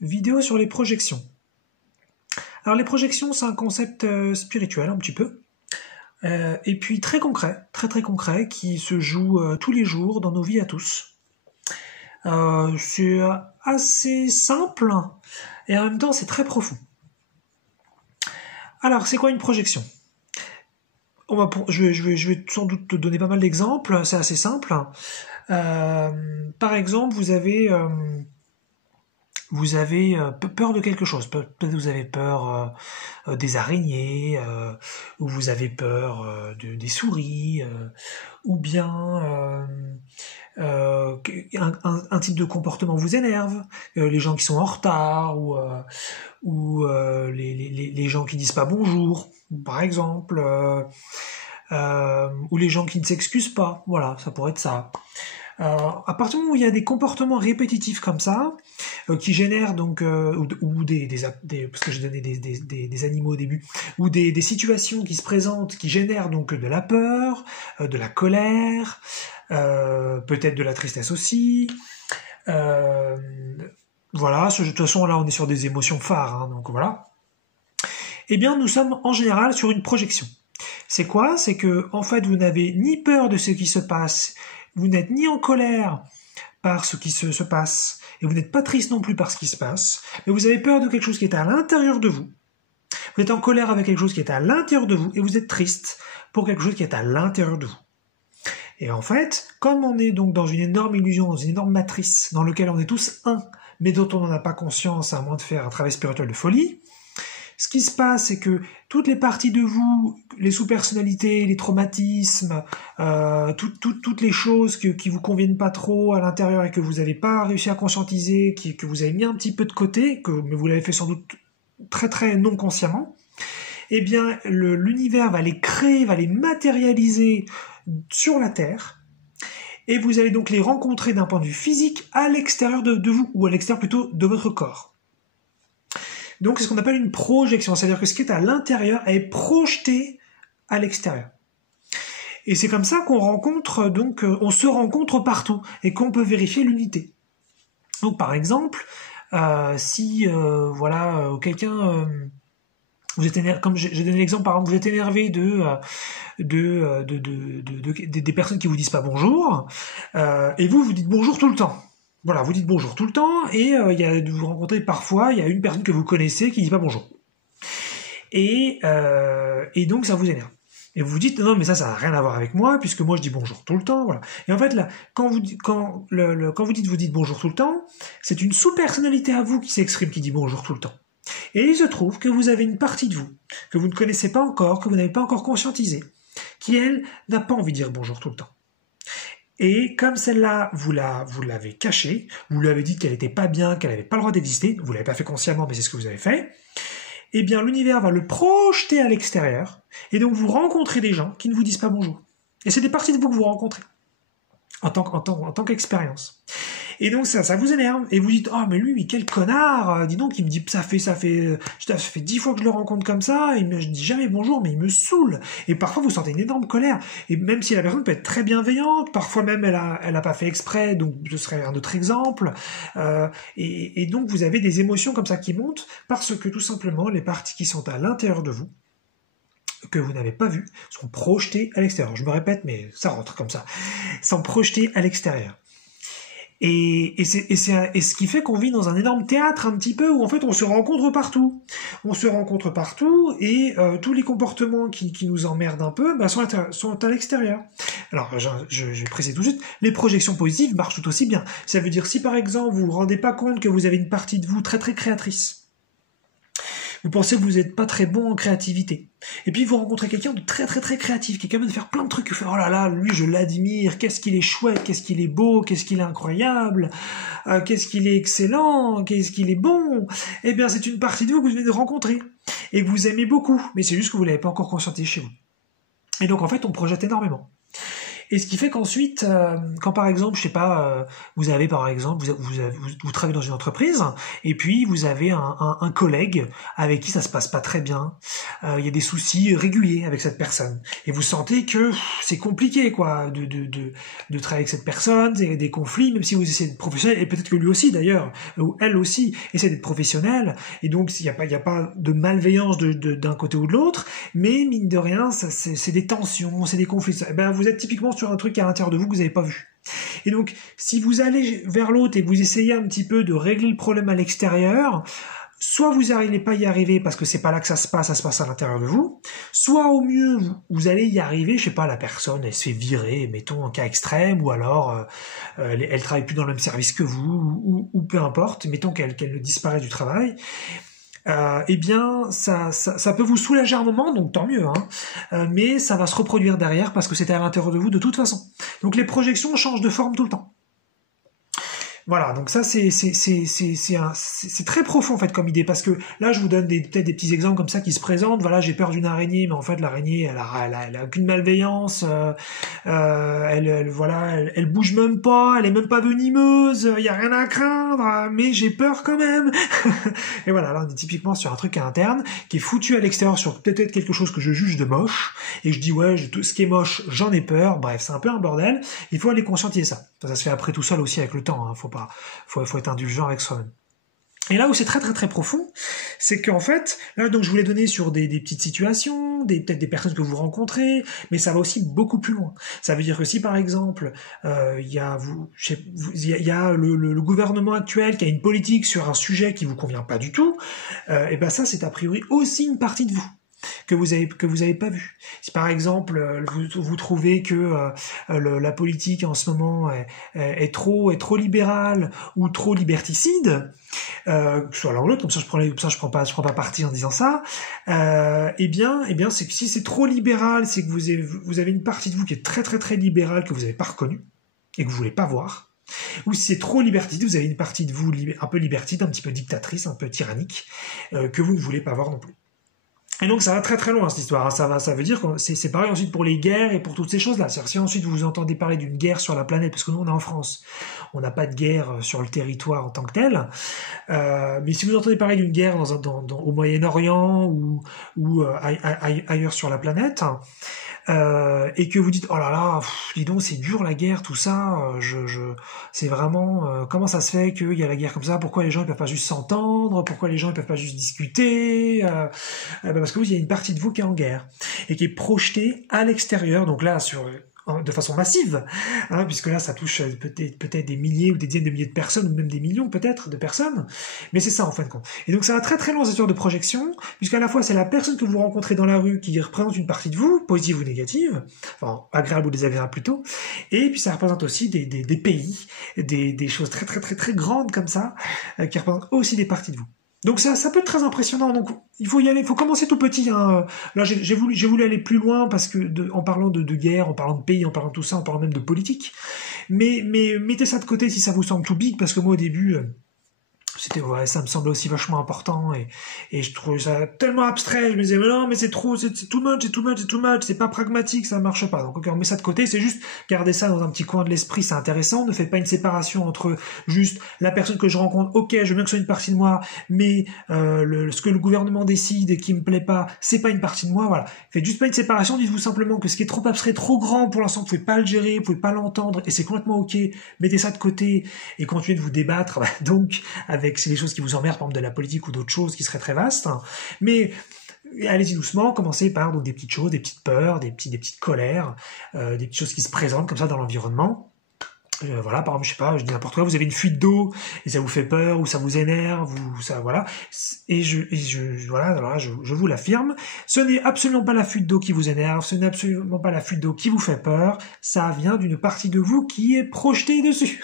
Vidéo sur les projections. Alors les projections, c'est un concept spirituel un petit peu, et puis très concret, très concret, qui se joue tous les jours dans nos vies à tous. C'est assez simple, et en même temps c'est très profond. Alors c'est quoi une projection ? Je vais sans doute te donner pas mal d'exemples, c'est assez simple. Par exemple, vous avez peur de quelque chose. Peut-être vous avez peur des araignées, ou vous avez peur des souris, ou bien un type de comportement vous énerve, les gens qui sont en retard, ou les gens qui disent pas bonjour, par exemple, ou les gens qui ne s'excusent pas. Voilà, ça pourrait être ça. À partir du moment où il y a des comportements répétitifs comme ça, qui génèrent donc, ou parce que j'ai donné des animaux au début, ou des situations qui se présentent, qui génèrent donc de la peur, de la colère, peut-être de la tristesse aussi. Voilà, de toute façon là on est sur des émotions phares, hein, donc voilà. Eh bien nous sommes en général sur une projection. C'est quoi ? C'est que en fait vous n'avez ni peur de ce qui se passe, vous n'êtes ni en colère par ce qui se passe, et vous n'êtes pas triste non plus par ce qui se passe, mais vous avez peur de quelque chose qui est à l'intérieur de vous. Vous êtes en colère avec quelque chose qui est à l'intérieur de vous, et vous êtes triste pour quelque chose qui est à l'intérieur de vous. Et en fait, comme on est donc dans une énorme illusion, dans une énorme matrice, dans laquelle on est tous un, mais dont on n'en a pas conscience à moins de faire un travail spirituel de folie, ce qui se passe, c'est que toutes les parties de vous, les sous-personnalités, les traumatismes, toutes les choses qui vous conviennent pas trop à l'intérieur et que vous n'avez pas réussi à conscientiser, que vous avez mis un petit peu de côté, mais vous l'avez fait sans doute très non consciemment, eh bien l'univers va les créer, va les matérialiser sur la Terre, et vous allez donc les rencontrer d'un point de vue physique à l'extérieur de vous, ou à l'extérieur plutôt de votre corps. Donc c'est ce qu'on appelle une projection, c'est-à-dire que ce qui est à l'intérieur est projeté à l'extérieur. Et c'est comme ça qu'on rencontre, donc on se rencontre partout et qu'on peut vérifier l'unité. Donc par exemple, si quelqu'un vous êtes énervé, comme j'ai donné l'exemple, par exemple, vous êtes énervé des personnes qui vous disent pas bonjour, et vous dites bonjour tout le temps. Voilà, vous dites bonjour tout le temps, et vous rencontrez parfois, il y a une personne que vous connaissez qui dit pas bonjour. Et donc ça vous énerve. Et vous vous dites, non mais ça n'a rien à voir avec moi, puisque moi je dis bonjour tout le temps, voilà. Et en fait là, quand vous dites bonjour tout le temps, c'est une sous-personnalité à vous qui s'exprime, qui dit bonjour tout le temps. Et il se trouve que vous avez une partie de vous, que vous ne connaissez pas encore, que vous n'avez pas encore conscientisée, qui elle, n'a pas envie de dire bonjour tout le temps. Et comme celle-là, vous l'avez cachée, vous lui avez dit qu'elle n'était pas bien, qu'elle n'avait pas le droit d'exister, vous l'avez pas fait consciemment, mais c'est ce que vous avez fait, eh bien l'univers va le projeter à l'extérieur, et donc vous rencontrez des gens qui ne vous disent pas bonjour. Et c'est des parties de vous que vous rencontrez, en tant qu'expérience. Et donc ça vous énerve, et vous dites, oh mais lui, quel connard, dis donc, il me dit, ça fait 10 fois que je le rencontre comme ça, je dis jamais bonjour, mais il me saoule. Et parfois vous sentez une énorme colère, et même si la personne peut être très bienveillante, parfois même elle a pas fait exprès, donc ce serait un autre exemple, et donc vous avez des émotions comme ça qui montent, parce que tout simplement, les parties qui sont à l'intérieur de vous, que vous n'avez pas vues, sont projetées à l'extérieur. Je me répète, mais ça rentre comme ça. Sont projetées à l'extérieur. Et ce qui fait qu'on vit dans un énorme théâtre un petit peu où en fait on se rencontre partout. On se rencontre partout et tous les comportements qui nous emmerdent un peu sont à l'extérieur. Alors je précise tout de suite, les projections positives marchent tout aussi bien. Ça veut dire si par exemple vous vous rendez pas compte que vous avez une partie de vous très créatrice, vous pensez que vous n'êtes pas très bon en créativité. Et puis vous rencontrez quelqu'un de très créatif, qui est capable de faire plein de trucs, vous faites, oh là là, lui je l'admire, qu'est-ce qu'il est chouette, qu'est-ce qu'il est beau, qu'est-ce qu'il est incroyable, qu'est-ce qu'il est excellent, qu'est-ce qu'il est bon. Eh bien c'est une partie de vous que vous venez de rencontrer, et que vous aimez beaucoup, mais c'est juste que vous ne l'avez pas encore conscientisé chez vous. Et donc en fait on projette énormément. Et ce qui fait qu'ensuite, quand par exemple, je sais pas, vous avez par exemple, vous travaillez dans une entreprise, et puis vous avez un collègue avec qui ça se passe pas très bien, il y a des soucis réguliers avec cette personne, et vous sentez que c'est compliqué, quoi, de travailler avec cette personne, il y a des conflits, même si vous essayez d'être professionnel, et peut-être que lui aussi d'ailleurs, ou elle aussi, essaie d'être professionnelle, et donc il y a pas de malveillance d'un côté ou de l'autre, mais mine de rien, c'est des tensions, c'est des conflits. Eh ben, vous êtes typiquement sur un truc à l'intérieur de vous que vous n'avez pas vu. Et donc, si vous allez vers l'autre et que vous essayez un petit peu de régler le problème à l'extérieur, soit vous n'allez pas y arriver parce que c'est pas là que ça se passe à l'intérieur de vous, soit au mieux vous allez y arriver, je sais pas, la personne elle se fait virer, mettons un cas extrême, ou alors elle travaille plus dans le même service que vous, ou peu importe, mettons qu'elle ne disparaît du travail. Eh bien, ça peut vous soulager un moment, donc tant mieux, hein. Mais ça va se reproduire derrière parce que c'était à l'intérieur de vous de toute façon. Donc les projections changent de forme tout le temps. Voilà, donc ça c'est très profond en fait comme idée, parce que là je vous donne peut-être des petits exemples comme ça qui se présentent. Voilà, j'ai peur d'une araignée, mais en fait l'araignée elle a aucune malveillance, elle bouge même pas, elle est même pas venimeuse, il y a rien à craindre, mais j'ai peur quand même. Et voilà, là on est typiquement sur un truc interne qui est foutu à l'extérieur sur peut-être quelque chose que je juge de moche, et je dis ouais, tout ce qui est moche, j'en ai peur. Bref, c'est un peu un bordel. Il faut aller conscientiser ça. Ça se fait après tout seul aussi avec le temps, hein. Faut être indulgent avec soi-même. Et là où c'est très très très profond, c'est qu'en fait, là donc je vous l'ai donné sur des petites situations, peut-être des personnes que vous rencontrez, mais ça va aussi beaucoup plus loin. Ça veut dire que si par exemple il y a le gouvernement actuel qui a une politique sur un sujet qui vous convient pas du tout, et ben ça c'est a priori aussi une partie de vous que vous avez pas vu. Si par exemple vous trouvez que la politique en ce moment est trop libérale ou trop liberticide, soit l'un ou l'autre, comme ça je prends pas parti en disant ça, eh bien c'est que si c'est trop libéral, c'est que vous avez une partie de vous qui est très très très libérale que vous n'avez pas reconnue et que vous voulez pas voir. Ou si c'est trop liberticide, vous avez une partie de vous un peu liberticide, un petit peu dictatrice, un peu tyrannique, que vous ne voulez pas voir non plus. Et donc ça va très très loin cette histoire, hein. Ça veut dire que c'est pareil ensuite pour les guerres et pour toutes ces choses-là. C'est-à-dire si ensuite vous entendez parler d'une guerre sur la planète, parce que nous on est en France, on n'a pas de guerre sur le territoire en tant que tel, mais si vous entendez parler d'une guerre au Moyen-Orient ou ailleurs sur la planète, et que vous dites oh là là, dis donc c'est dur la guerre, tout ça, c'est vraiment comment ça se fait qu'il y a la guerre comme ça, pourquoi les gens ils peuvent pas juste s'entendre, pourquoi les gens ils peuvent pas juste discuter, parce que il y a une partie de vous qui est en guerre et qui est projetée à l'extérieur, donc là de façon massive, hein, puisque là ça touche peut-être des milliers ou des dizaines de milliers de personnes, ou même des millions peut-être de personnes, mais c'est ça en fin de compte. Et donc ça va très très loin cette histoire de projection, puisqu'à la fois c'est la personne que vous rencontrez dans la rue qui représente une partie de vous, positive ou négative, enfin agréable ou désagréable plutôt, et puis ça représente aussi des pays, des choses très très très très grandes comme ça, qui représentent aussi des parties de vous. Donc ça peut être très impressionnant. Donc il faut y aller, il faut commencer tout petit, hein. Là j'ai voulu aller plus loin parce que en parlant de guerre, en parlant de pays, en parlant de tout ça, en parlant même de politique. Mais mettez ça de côté si ça vous semble tout big, parce que moi au début ça me semblait aussi vachement important, et je trouvais ça tellement abstrait, je me disais mais non, mais c'est too much, c'est pas pragmatique, ça marche pas. Donc ok, on met ça de côté, c'est juste garder ça dans un petit coin de l'esprit, c'est intéressant. Ne faites pas une séparation entre juste la personne que je rencontre, ok, je veux bien que ce soit une partie de moi, mais ce que le gouvernement décide et qui me plaît pas, c'est pas une partie de moi, voilà. Faites juste pas une séparation, dites-vous simplement que ce qui est trop abstrait, trop grand pour l'instant, vous pouvez pas le gérer, vous pouvez pas l'entendre, et c'est complètement ok, mettez ça de côté et continuez de vous débattre, donc avec c'est des choses qui vous emmerdent, par exemple de la politique ou d'autres choses qui seraient très vastes, hein. Mais allez-y doucement, commencez par donc des petites choses, des petites peurs, des petites colères, des petites choses qui se présentent comme ça dans l'environnement. Voilà, par exemple, je sais pas, je dis n'importe quoi, vous avez une fuite d'eau et ça vous fait peur ou ça vous énerve ou ça, voilà. Et voilà, alors là, je vous l'affirme, ce n'est absolument pas la fuite d'eau qui vous énerve, ce n'est absolument pas la fuite d'eau qui vous fait peur, ça vient d'une partie de vous qui est projetée dessus.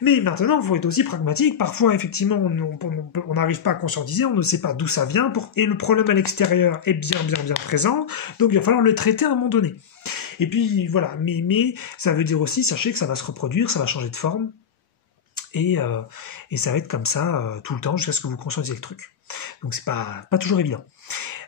Mais maintenant, il faut être aussi pragmatique. Parfois, effectivement, on n'arrive pas à conscientiser, on ne sait pas d'où ça vient, et le problème à l'extérieur est bien présent, donc il va falloir le traiter à un moment donné. Et puis voilà, mais ça veut dire aussi, sachez que ça va se reproduire, ça va changer de forme, et ça va être comme ça tout le temps jusqu'à ce que vous conscientisez le truc. Donc c'est pas toujours évident.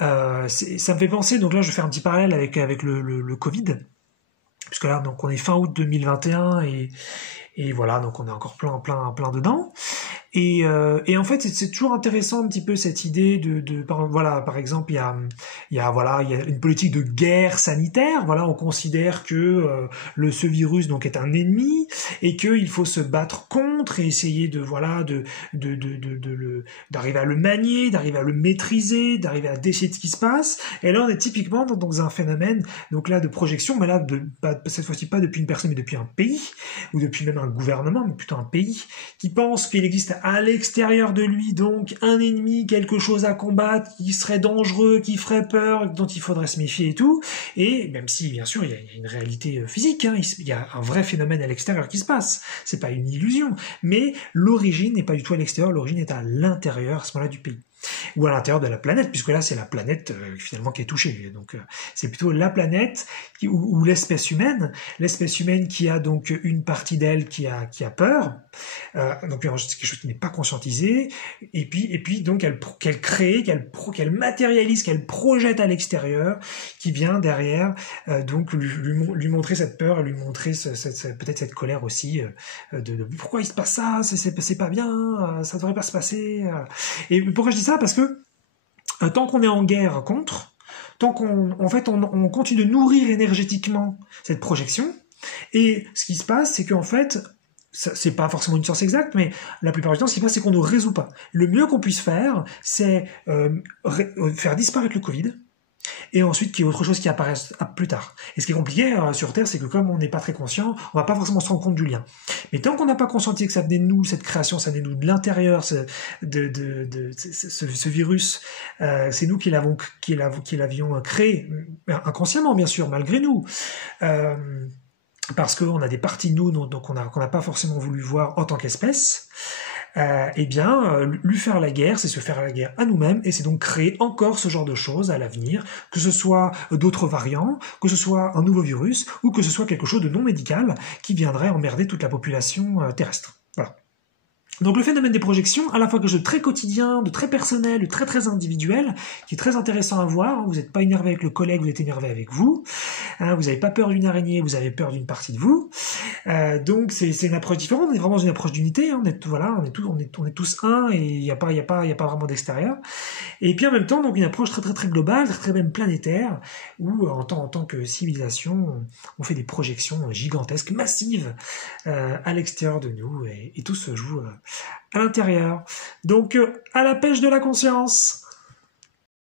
Ça me fait penser, donc là je vais faire un petit parallèle avec le Covid. puisque là, donc, on est fin août 2021 et voilà, donc on est encore plein dedans. Et en fait, c'est toujours intéressant un petit peu cette idée voilà, par exemple, il y a une politique de guerre sanitaire. Voilà, on considère que ce virus donc est un ennemi et qu'il faut se battre contre et essayer d'arriver à le manier, d'arriver à le maîtriser, d'arriver à décider de ce qui se passe. Et là, on est typiquement dans un phénomène donc là de projection, mais là cette fois-ci pas depuis une personne, mais depuis un pays ou depuis même un gouvernement, mais plutôt un pays qui pense qu'il existe à l'extérieur de lui, donc un ennemi, quelque chose à combattre, qui serait dangereux, qui ferait peur, dont il faudrait se méfier et tout. Et même si, bien sûr, il y a une réalité physique, hein, il y a un vrai phénomène à l'extérieur qui se passe. C'est pas une illusion. Mais l'origine n'est pas du tout à l'extérieur, l'origine est à l'intérieur, à ce moment-là, du pays. Ou à l'intérieur de la planète, puisque là c'est la planète finalement qui est touchée. Donc c'est plutôt la planète ou l'espèce humaine qui a donc une partie d'elle qui a peur, donc c'est quelque chose qui n'est pas conscientisé, et puis donc qu'elle crée, qu'elle matérialise, qu'elle projette à l'extérieur, qui vient derrière donc lui montrer cette peur, et lui montrer peut-être cette colère aussi de pourquoi il se passe ça, c'est pas bien, ça devrait pas se passer. Et pourquoi je dis ça? Parce que tant qu'on est en guerre contre, tant on continue de nourrir énergétiquement cette projection, et ce qui se passe, c'est qu'en fait, c'est pas forcément une science exacte, mais la plupart du temps, ce qui se passe, c'est qu'on ne résout pas. Le mieux qu'on puisse faire, c'est faire disparaître le Covid, et ensuite qu'il y ait autre chose qui apparaisse plus tard. Et ce qui est compliqué sur Terre, c'est que comme on n'est pas très conscient, on va pas forcément se rendre compte du lien. Mais tant qu'on n'a pas conscienti que ça venait de nous, cette création, ça venait de nous de l'intérieur, ce virus, c'est nous qui l'avions créé, inconsciemment bien sûr, malgré nous. Parce qu'on a des parties de nous donc qu'on n'a pas forcément voulu voir en tant qu'espèce, lui faire la guerre, c'est se faire la guerre à nous-mêmes, et c'est donc créer encore ce genre de choses à l'avenir, que ce soit d'autres variants, que ce soit un nouveau virus, ou que ce soit quelque chose de non médical qui viendrait emmerder toute la population terrestre. Voilà. Donc le phénomène des projections, à la fois quelque chose de très quotidien, de très personnel, de très très individuel, qui est très intéressant à voir. Vous n'êtes pas énervé avec le collègue, vous êtes énervé avec vous. Vous n'avez pas peur d'une araignée, vous avez peur d'une partie de vous. Donc c'est une approche différente. On est vraiment dans une approche d'unité. On est tous un, et il n'y a pas vraiment d'extérieur. Et puis en même temps, donc une approche très très très globale, très très même planétaire, où en tant que civilisation, on fait des projections gigantesques, massives, à l'extérieur de nous, et tout se joue à l'intérieur. Donc, à la pêche de la conscience.